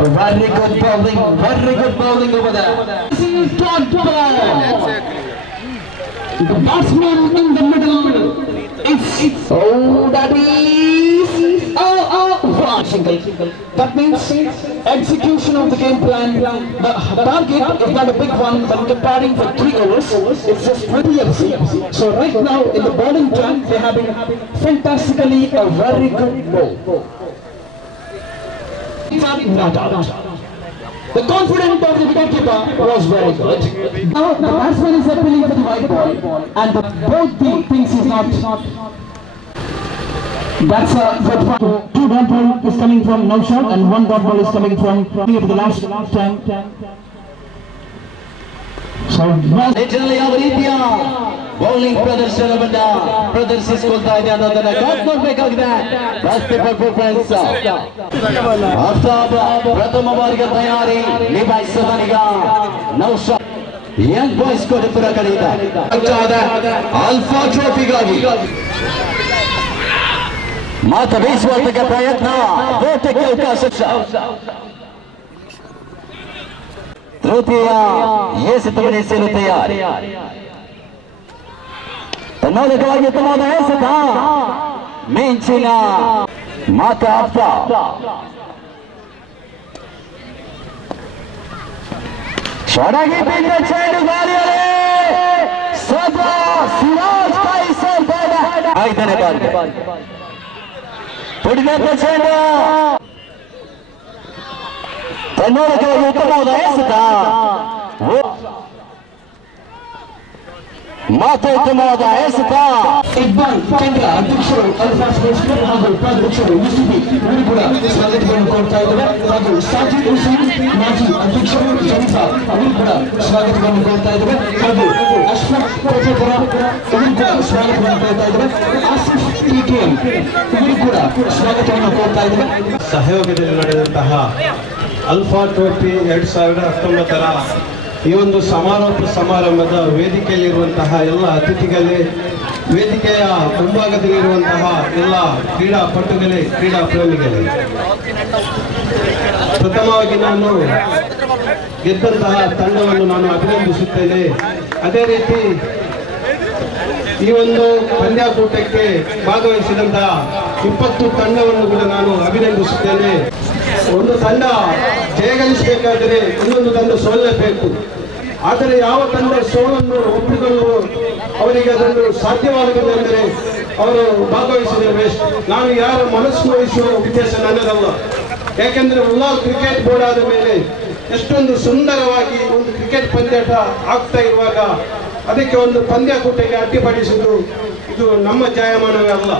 Very good bowling over there. This is dot ball. The batsman in the middle. Oh, that is single. That means execution of the game plan. The target is not a big one, but preparing for 3 overs, it's just 20 overs. So right now in the bowling track, they have been fantastically a very good ball. Not out. The confidence of the wicketkeeper was very good. Now the batsman is appealing for the white ball, and both the things is not. That's a good one. 2 dot ball is coming from Naushad and 1 dot ball is coming from here for the last time. So literally our India bowling ಪ್ರದರ್ಶಿಸಿಕೊಳ್ತಾ ಇದೆ ಅನ್ನೋದನ್ನ ಕಾಪಾಡಬೇಕಾಗಿದೆ. First paper preference Aftab ಪ್ರಥಮ ಬಾರಿಗೆ ತಯಾರಿ ನಿಭಾಯಿಸಿದನೀಗ Naushad Young boys ಕೋಟಪುರ ಕಡೆಯಿಂದ alpha ಟ್ರೋಫಿಗಾಗಿ ಮಾತ ಬೀಸುವಂತಹ ಪ್ರಯತ್ನ, ಓಟಕ್ಕೆ ಅವಕಾಶ. ತೃತೀಯ ಎಸೆತವನ್ನು ಎಸೆಯಲು ತಯಾರಿ. ತನ್ನೋದಕವಾಗಿ ಉತ್ತಮವಾದ ಎಸೆತ, ಮಿಂಚಿನ ಮಾತ ಆಫ್ತಾಬ್. ಚೊಡಗಿ ಬಿದ್ದ ಚೆಂಡು ಗಾಳಿಯಲ್ಲಿ ಸದಾ ಸಿರಾಜ್ ಕಾಯಿಸಲ್ಪಡ 5ನೇ ಬಾರಿಗೆ ಪುಡಿದಂತ ಚೆಂಡು ತನ್ನೋದಕವಾಗಿ ಉತ್ತಮವಾದ ಎಸೆತ, ಮಾತು ಉತ್ತಮವಾದ ಎಸೆತ. ಇಕ್ಬಾಲ್ ಚಂದ್ರ ಅಧ್ಯಕ್ಷರು ಅಲ್ಫಾ ಸ್ಪೋರ್ಟ್ಸ್ ಕ್ಲಬ್ ಹಾಗೂ ಉಪಾಧ್ಯಕ್ಷರು ಯುಸಿಬಿ ಇವರು ಕೂಡ ಸ್ವಾಗತವನ್ನು ಕೋರ್ತಾ ಇದ್ದಾರೆ. ಹಾಗೂ ಸಾಜಿದ್ ಹುಸೇನ್ ಮಾಜಿ ಅಧ್ಯಕ್ಷರು ಜನಿಫಾ ಅವರು ಕೂಡ ಸ್ವಾಗತವನ್ನು ಕೋರ್ತಾ ಇದ್ದಾರೆ. ಹಾಗೂ ಅಶ್ಫಾಕ್ ಕೋಟೆಪುರ ಇವರು ಕೂಡ ಸ್ವಾಗತವನ್ನು ಕೋರ್ತಾ ಇದ್ದಾರೆ. ಆಸಿಫ್ ಟಿಕೆಎಂ ಇವರು ಕೂಡ ಸ್ವಾಗತವನ್ನು ಕೋರ್ತಾ ಇದ್ದಾರೆ. ಸಹಯೋಗದಲ್ಲಿ ನಡೆದಂತಹ ಅಲ್ಫಾ ಟ್ರೋಫಿ 2019ರ ಈ ಒಂದು ಸಮಾರೋಪ ಸಮಾರಂಭದ ವೇದಿಕೆಯಲ್ಲಿರುವಂತಹ ಎಲ್ಲ ಅತಿಥಿಗಳೇ, ವೇದಿಕೆಯ ಮುಂಭಾಗದಲ್ಲಿರುವಂತಹ ಎಲ್ಲ ಕ್ರೀಡಾಪಟುಗಳೇ, ಕ್ರೀಡಾ ಪ್ರೇಮಿಗಳೇ, ಪ್ರಥಮವಾಗಿ ನಾನು ಗೆದ್ದಂತಹ ತಂಡವನ್ನು ನಾನು ಅಭಿನಂದಿಸುತ್ತೇನೆ. ಅದೇ ರೀತಿ ಈ ಒಂದು ಪಂದ್ಯಾಕೂಟಕ್ಕೆ ಭಾಗವಹಿಸಿದಂತಹ 20 ತಂಡವನ್ನು ಕೂಡ ನಾನು ಅಭಿನಂದಿಸುತ್ತೇನೆ. ಒಂದು ತಂಡ ಜಯಗಳಿಸಬೇಕಾದರೆ ಇನ್ನೊಂದು ತಂಡ ಸೋಲಲೇಬೇಕು. ಆದರೆ ಯಾವ ತಂಡ ಸೋಲನ್ನು ಒಪ್ಪಿಕೊಳ್ಳಲು ಅವರಿಗೆ ಅದನ್ನು ಸಾಧ್ಯವಾಗಬೇಕೆಂದರೆ ಅವರು ಭಾಗವಹಿಸಿದರೆ ವೇಸ್ಟ್. ನಾನು ಯಾರ ಮನಸ್ಸು ವಹಿಸುವ ಉದ್ದೇಶ ನನ್ನದಲ್ಲ. ಯಾಕೆಂದರೆ ಉಲ್ಲಾಲ್ ಕ್ರಿಕೆಟ್ ಬೋರ್ಡ್ ಆದ ಮೇಲೆ ಎಷ್ಟೊಂದು ಸುಂದರವಾಗಿ ಒಂದು ಕ್ರಿಕೆಟ್ ಪಂದ್ಯಾಟ ಆಗ್ತಾ ಇರುವಾಗ ಅದಕ್ಕೆ ಒಂದು ಪಂದ್ಯಾಕೂಟಕ್ಕೆ ಅಡ್ಡಿಪಡಿಸುವುದು ಇದು ನಮ್ಮ ಜಾಯಮಾನವೇ ಅಲ್ಲ.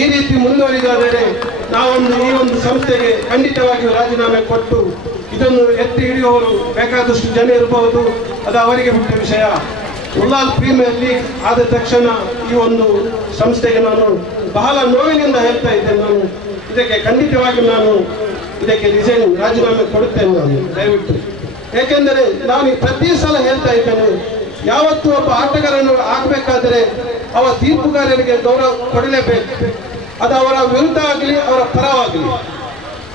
ಈ ರೀತಿ ಮುಂದುವರಿದಾದರೆ ನಾವೊಂದು ಈ ಒಂದು ಸಂಸ್ಥೆಗೆ ಖಂಡಿತವಾಗಿಯೂ ರಾಜೀನಾಮೆ ಕೊಟ್ಟು ಇದನ್ನು ಎತ್ತಿ ಹಿಡಿಯುವವರು ಬೇಕಾದಷ್ಟು ಜನ ಇರಬಹುದು, ಅದು ಅವರಿಗೆ ಬಿಟ್ಟ ವಿಷಯ. ಉಲ್ಲಾಲ್ ಪ್ರೀಮಿಯರ್ ಲೀಗ್ ಆದ ತಕ್ಷಣ ಈ ಒಂದು ಸಂಸ್ಥೆಗೆ ನಾನು ಬಹಳ ನೋವಿನಿಂದ ಹೇಳ್ತಾ ಇದ್ದೇನೆ. ನಾನು ಇದಕ್ಕೆ ಖಂಡಿತವಾಗಿ ಇದಕ್ಕೆ ರಾಜೀನಾಮೆ ಕೊಡುತ್ತೇನೆ ನಾನು, ದಯವಿಟ್ಟು. ಏಕೆಂದರೆ ನಾನು ಪ್ರತಿ ಸಲ ಹೇಳ್ತಾ ಇದ್ದೇನೆ, ಯಾವತ್ತೂ ಒಬ್ಬ ಆಟಗಾರನ್ನು ಆಗಬೇಕಾದರೆ ಅವ ತೀರ್ಪುಗಾರರಿಗೆ ಗೌರವ ಕೊಡಲೇಬೇಕು. ಅದು ಅವರ ವಿರುದ್ಧ ಆಗಲಿ ಅವರ ಪರವಾಗಲಿ.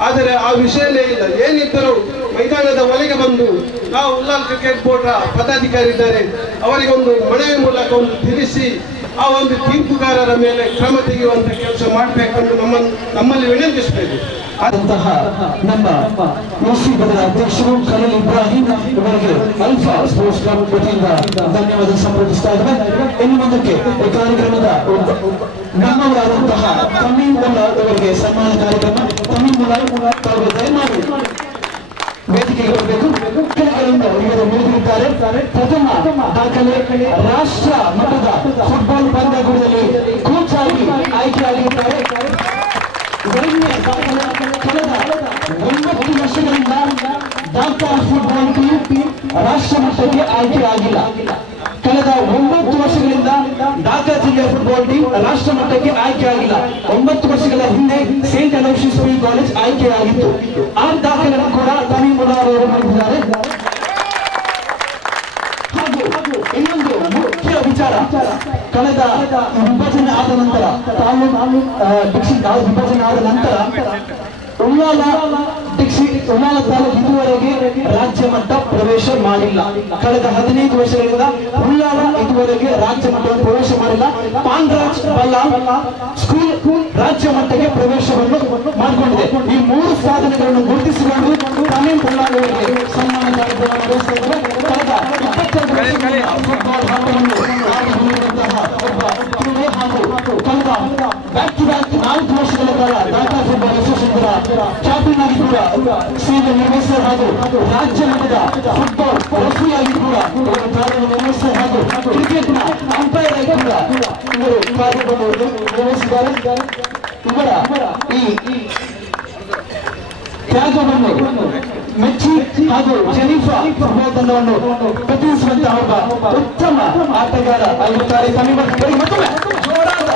ಆದರೆ ಆ ವಿಷಯನೇ ಇಲ್ಲ. ಏನಿದ್ದರೂ ಮೈದಾನದ ಒಳಗೆ ಬಂದು ನಾವು ಉಲ್ಲಾಲ್ ಕ್ರಿಕೆಟ್ ಬೋರ್ಡ್ ಪದಾಧಿಕಾರಿ ಇದ್ದಾರೆ, ಅವರಿಗೆ ಒಂದು ಮನವಿ ಮೂಲಕ ಒಂದು ತಿಳಿಸಿ ಆ ಒಂದು ತೀರ್ಪುಗಾರರ ಮೇಲೆ ಕ್ರಮ ತೆಗೆಯುವಂತ ಕೆಲಸ ಮಾಡಬೇಕೆಂದು ನಮ್ಮಲ್ಲಿ ವಿನಂತಿಸಬೇಕು. ಆದಂತಹ ನಮ್ಮ ಯುಸಿಬಿ ಅಧ್ಯಕ್ಷರು ಖಲೀಲ್ ಇಬ್ರಾಹಿಂ ಇವರಿಗೆ ಅಲ್ಫಾ ಸ್ಪೋರ್ಟ್ಸ್ ಕ್ಲಬ್ ವತಿಯಿಂದ ಧನ್ಯವಾದ ಸಮರ್ಪಿಸ್ತಾ ಇದ್ದಾರೆ. ಇನ್ನು ಮುಂದಕ್ಕೆ ಈ ಕಾರ್ಯಕ್ರಮದ ನಮ್ಮವರಾದಂತಹ ತಮೀಮ್ ಮುಲ್ಲಾ ಅವರಿಗೆ ಸನ್ಮಾನ ಕಾರ್ಯಕ್ರಮ. ತಮೀಮ್ ಮುಲ್ಲಾ ತಾವು ದಯಮಾಡಿ ವೇದಿಕೆಗೆ ಬರಬೇಕು. ಕೆಳಗಡೆಯಿಂದ ಇವರು ಮುಗಿದಿದ್ದಾರೆ. ಪ್ರಥಮ ದಾಖಲೆ ರಾಷ್ಟ್ರ ಮಟ್ಟದ ಫುಟ್ಬಾಲ್ ಪಂದ್ಯಾಕೂಟದಲ್ಲಿ ಕೋಚ್ ಆಗಿ ಆಯ್ಕೆಯಾಗಿದ್ದಾರೆ. ಕಳೆದ 9 ವರ್ಷಗಳಿಂದ ಡಾಕ್ಟರ್ ಫುಟ್ಬಾಲ್ ಟೀಮ್ ರಾಷ್ಟ್ರ ಮಟ್ಟಕ್ಕೆ ಆಯ್ಕೆಯಾಗಿಲ್ಲ. ಕಳೆದ 9 ವರ್ಷಗಳಿಂದ ಢಾಕಾ ಜಿಲ್ಲೆಯ ಫುಟ್ಬಾಲ್ ಟೀಮ್ ರಾಷ್ಟ್ರ ಮಟ್ಟಕ್ಕೆ ಆಯ್ಕೆಯಾಗಿಲ್ಲ. 9 ವರ್ಷಗಳ ಹಿಂದೆ ಸೇಂಟ್ ಅಲೋಷಿಯಸ್ ಪಿ ಕಾಲೇಜ್ ಆಯ್ಕೆಯಾಗಿತ್ತು. ಆ ದಾಖಲೆಯನ್ನು ಕೂಡ ತಮೀಮ್ ಮುಲ್ಲಾ ಅವರು ಮಾಡಿದ್ದಾರೆ. ಹಾಗೂ ಇನ್ನೊಂದು ಮುಖ್ಯ ವಿಚಾರ, ಕಳೆದ ವಿಭಜನೆ ಆದ ನಂತರ ವಿಭಜನೆ ಆದ ನಂತರ ಉಳ್ಳಾಲ ಡಿಕ್ಷನ್ ಉಳ್ಳಾಲ ತಾಲೂಕು ಇದುವರೆಗೆ ರಾಜ್ಯ ಮಟ್ಟ ಪ್ರವೇಶ ಮಾಡಿಲ್ಲ. ಕಳೆದ 15 ವರ್ಷಗಳಿಂದ ಉಳ್ಳಾಲ ಇದುವರೆಗೆ ರಾಜ್ಯ ಮಟ್ಟವನ್ನು ಪ್ರವೇಶ ಮಾಡಿಲ್ಲ. ಪಾಂಡ್ರಾಜ್ ಬಲ್ಲಾಳ್ ಸ್ಕೂಲ್ ರಾಜ್ಯ ಮಟ್ಟಕ್ಕೆ ಪ್ರವೇಶವನ್ನು ಮಾಡಿಕೊಂಡಿದೆ. ಈ 3 ಸಾಧನೆಗಳನ್ನು ಗುರುತಿಸಿಕೊಂಡು ತಾಲೀಮ್ ಉಳ್ಳಾಲವರಿಗೆ ಸನ್ಮಾನ ಕಾರ್ಯಕ್ರಮ ನಡೆಸ್ತಾ ಇದ್ದಾರೆ. ಕಳೆದ 22 ವರ್ಷಗಳಿಂದ ಫುಟ್ಬಾಲ್ ಆಟವನ್ನು ಆಡಿಕೊಂಡಿರುವಂತಹ ಒಬ್ಬ ಕ್ರೀಡೆ ಹಾಗೂ ಕಳೆದ ಬ್ಯಾಕ್ ಟು ಬ್ಯಾಕ್ 4 ವರ್ಷಗಳ ಕಾಲ ಟಾಟಾ ಫುಟ್ಬಾಲ್ ಅಸೋಸಿಯೇಷನ್ ಚಾಂಪಿಯನ್ ಆಗಿ ಕೂಡ ಸೇವೆ ನಿರ್ವಹಿಸಿದ ಹಾಗೂ ರಾಜ್ಯ ಮಟ್ಟದ ಫುಟ್ಬಾಲ್ ರೆಫ್ರಿ ಆಗಿ ಕೂಡ ಇವರು ಕಾರ್ಯ ನಿರ್ವಹಿಸಿದ ಹಾಗೂ ಕ್ರಿಕೆಟ್ ನ ಅಂಪೈರ್ ಆಗಿ ಕೂಡ ಇವರು ಕಾರ್ಯವನ್ನು ನಿರ್ವಹಿಸಿದ್ದಾರೆ. ಇವರ ಈ ತ್ಯಾಗವನ್ನು ಮೆಚ್ಚಿ ಹಾಗೂ ಜೆನಿಫಾ ಫುಟ್ಬಾಲ್ ತಂಡವನ್ನು ಪ್ರತಿನಿಧಿಸುವಂತಹ ಒಬ್ಬ ಉತ್ತಮ ಆಟಗಾರ ಆಗಿರುತ್ತಾರೆ. ತಮಿಳುನಾಡಿಗೆ ಮತ್ತೊಮ್ಮೆ ಜೋರಾದ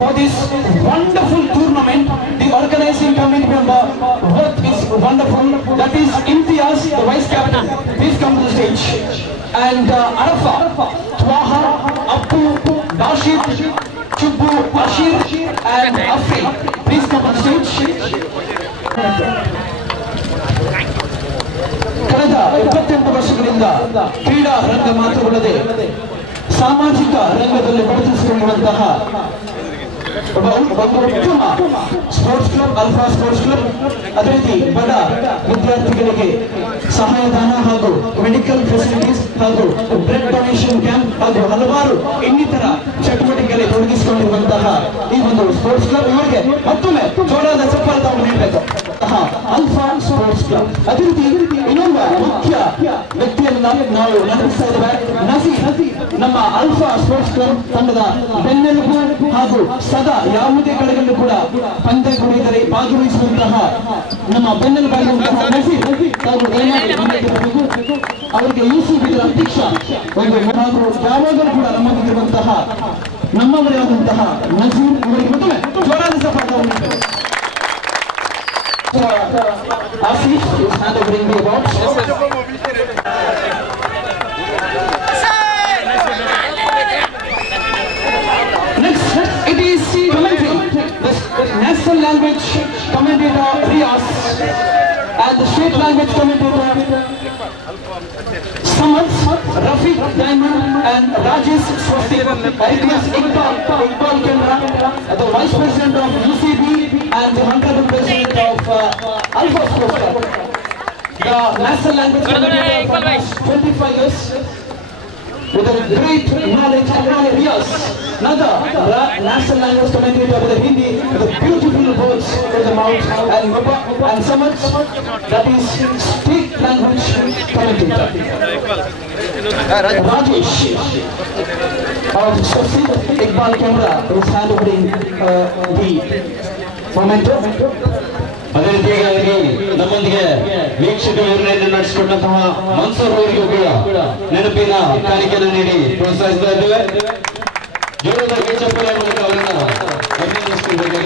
for this wonderful tournament. The organizing committee member work is wonderful. That is Imtiaz, the vice captain. Please come to the stage. And Arafa, Twaha, Abdu, Bashir, Chubbu, Ashir, and Afri. Please come to the stage. ಕಳೆದ 28 ವರ್ಷಗಳಿಂದ ಕ್ರೀಡಾ ರಂಗ ಮಾತ್ರವಲ್ಲದೆ ಸಾಮಾಜಿಕ ರಂಗದಲ್ಲಿ ಪ್ರತಿನಿಧಿಸಿರುವಂತಹ ಉತ್ತಮ sports club alpha sports club, ಅದೇ ರೀತಿ ಬಡ ವಿದ್ಯಾರ್ಥಿಗಳಿಗೆ ಸಹಾಯಧನ ಹಾಗೂ ಮೆಡಿಕಲ್ ಫೆಸಿಲಿಟೀಸ್ ಹಾಗೂ ಬ್ಲಡ್ ಡೊನೇಷನ್ ಕ್ಯಾಂಪ್ ಹಾಗೂ ಹಲವಾರು ಇನ್ನಿತರ ಚಟುವಟಿಕೆಗಳಲ್ಲಿ ತೊಡಗಿಸಿಕೊಂಡಿರುವಂತಹ ಈ ಒಂದು ಸ್ಪೋರ್ಟ್ಸ್ ಕ್ಲಬ್ ಇವರಿಗೆ ಮತ್ತೊಮ್ಮೆ ಜೋರಾದ ಚಪ್ಪಾಳೆ ತಾವು ನೀಡಬೇಕು. ಅಲ್ಫಾ ಸ್ಪೋರ್ಟ್ಸ್ ಕ್ಲಬ್ ಅದೇ ರೀತಿ ಇನ್ನೊಬ್ಬ ಮುಖ್ಯ ವ್ಯಕ್ತಿಯನ್ನು ನಾವು ನಡೆಸ್ತಾ ಇದ್ದೇವೆ. ನಜೀರ್ ನಮ್ಮ ಅಲ್ಫಾ ಸ್ಪೋರ್ಟ್ಸ್ ಕ್ಲಬ್ ತಂಡದ ಬೆನ್ನೆಲುಬು ಹಾಗೂ ಸದಾ ಯಾವುದೇ ಕಡೆಗಳಲ್ಲೂ ಕೂಡ ಪಂದ್ಯ ಕುಣಿದರೆ ಭಾಗವಹಿಸುವಂತಹ ನಮ್ಮ ಬೆನ್ನೆಲುಬಾಗಿರುವಂತಹ ನಜೀರ್ ಅವರಿಗೆ UCB ಅಧ್ಯಕ್ಷ ಒಂದು ಹಾಗೂ ಯಾವಾಗಲೂ ಕೂಡ ನಮ್ಮೊಂದಿಗಿರುವಂತಹ ನಮ್ಮವರೇ ಆದಂತಹ ನಜೀರ್ ಅವರಿಗೆ ಮತ್ತೊಮ್ಮೆ ಜೋರಾದ ಸಫಲತೆ. Asif is handing the awards. Next, it is commentary. The national language commentator Riaz and the state language commentator Samad, Rafiq Diamond and Rajesh Swasti. Alias Iqbal Kendra, the Vice President of UCB and the Honorable President of Alpha Sports Club. The national language commentator for 25 years with a great knowledge and ideas. Another national language commentator with a Hindi with a beautiful words in the mouth and Samad, that is state language commentator. Rajesh of Swasti, Iqbal Kendra is handling the momento. ಅದೇ ರೀತಿಯಾಗಿ ನಮ್ಮೊಂದಿಗೆ ವೀಕ್ಷಕ ವಿವರಣೆಯನ್ನು ನಡೆಸಿಕೊಂಡಂತಹ ಮನ್ಸೂರ್ ಅವರಿಗೂ ಕೂಡ ನೆನಪಿನ ಕಾಣಿಕೆಯನ್ನು ನೀಡಿ ಪ್ರೋತ್ಸಾಹಿಸ್ತಾ ಇದ್ದೇವೆ. ಜೋರದ ಚಪ್ಪಲಿಯ ಮೂಲಕ ಅವರನ್ನು ಅಭಿನಂದಿಸಬೇಕಾಗಿ.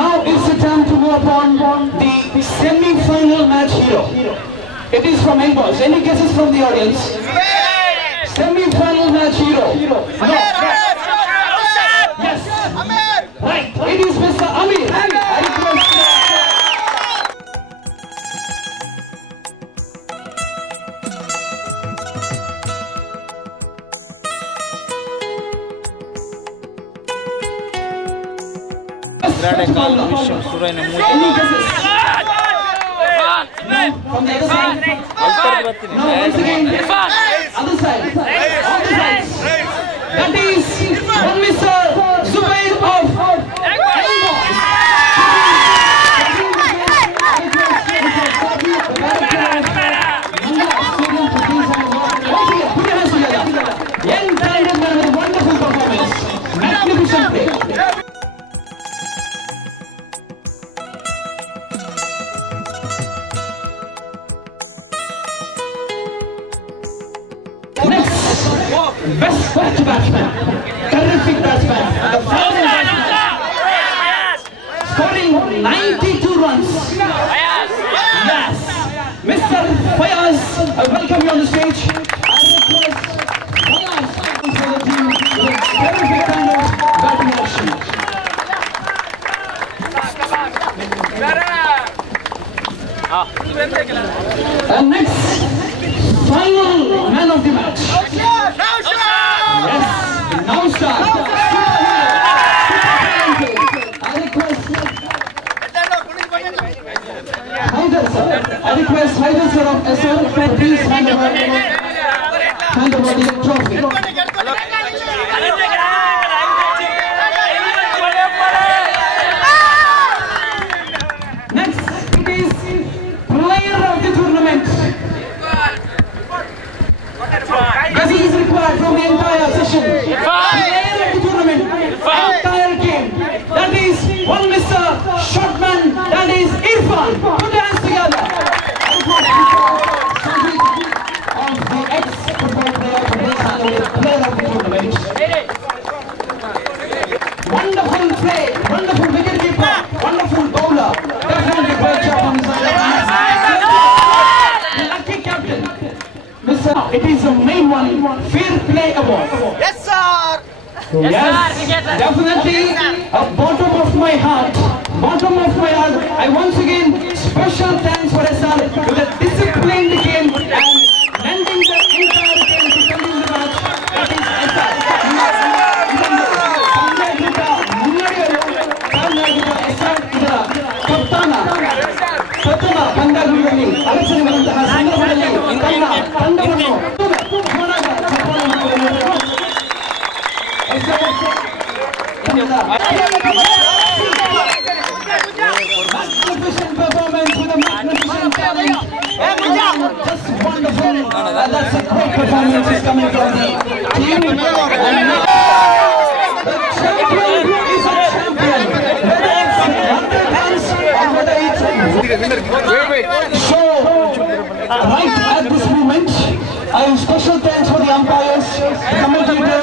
Now it's the time to move upon the semi-final match hero. It is from Young Boys. Any guesses from the audience? Semi-final match hero. No. Yes. Right. It is Mr. Amir. Any guesses? From the other side? No, once again, other side. All the sides. That is one Mr. Zubair of Young Boys. best batsman, terrific batsman, the foreign batsman, scoring 92 runs. Yes, Mr. Fayaz, I welcome you on the stage. I request Fayaz for the team with a terrific kind of batting action. And next, final man of the match. Yes, Naushad. I request Haidar sir of SR, please hand over the trophy. Next, it is player of the tournament. This is required from the entire session. Player of the tournament, entire team. That is one Mr. Shotman, that is Irfan. Put your hands together. Of the ex-football player who is player of the tournament. Wonderful play, wonderful wicket keeper, wonderful bowler. Definitely great job on his side. Lucky captain. It is the main one, Fair Play Award. Yes, sir. Yes, definitely. Bottom of my heart, I once again special thanks for SR with a disciplined game and lending the entire game to continue the match. That is SR. ಪ್ರಥಮ ಪಂದ್ಯಗಳಲ್ಲಿ ಅರಸರಿರುವಂತಹ ಸಂದರ್ಭದಲ್ಲಿ ತನ್ನ ತಂಡವನ್ನು magnificent performance with a magnificent talent. Just wonderful. That's a great performance is coming from the team. And now the champion is a champion. Whether it's 100 runs or whether it's so right at this moment, I have special thanks for the umpires, the commentator,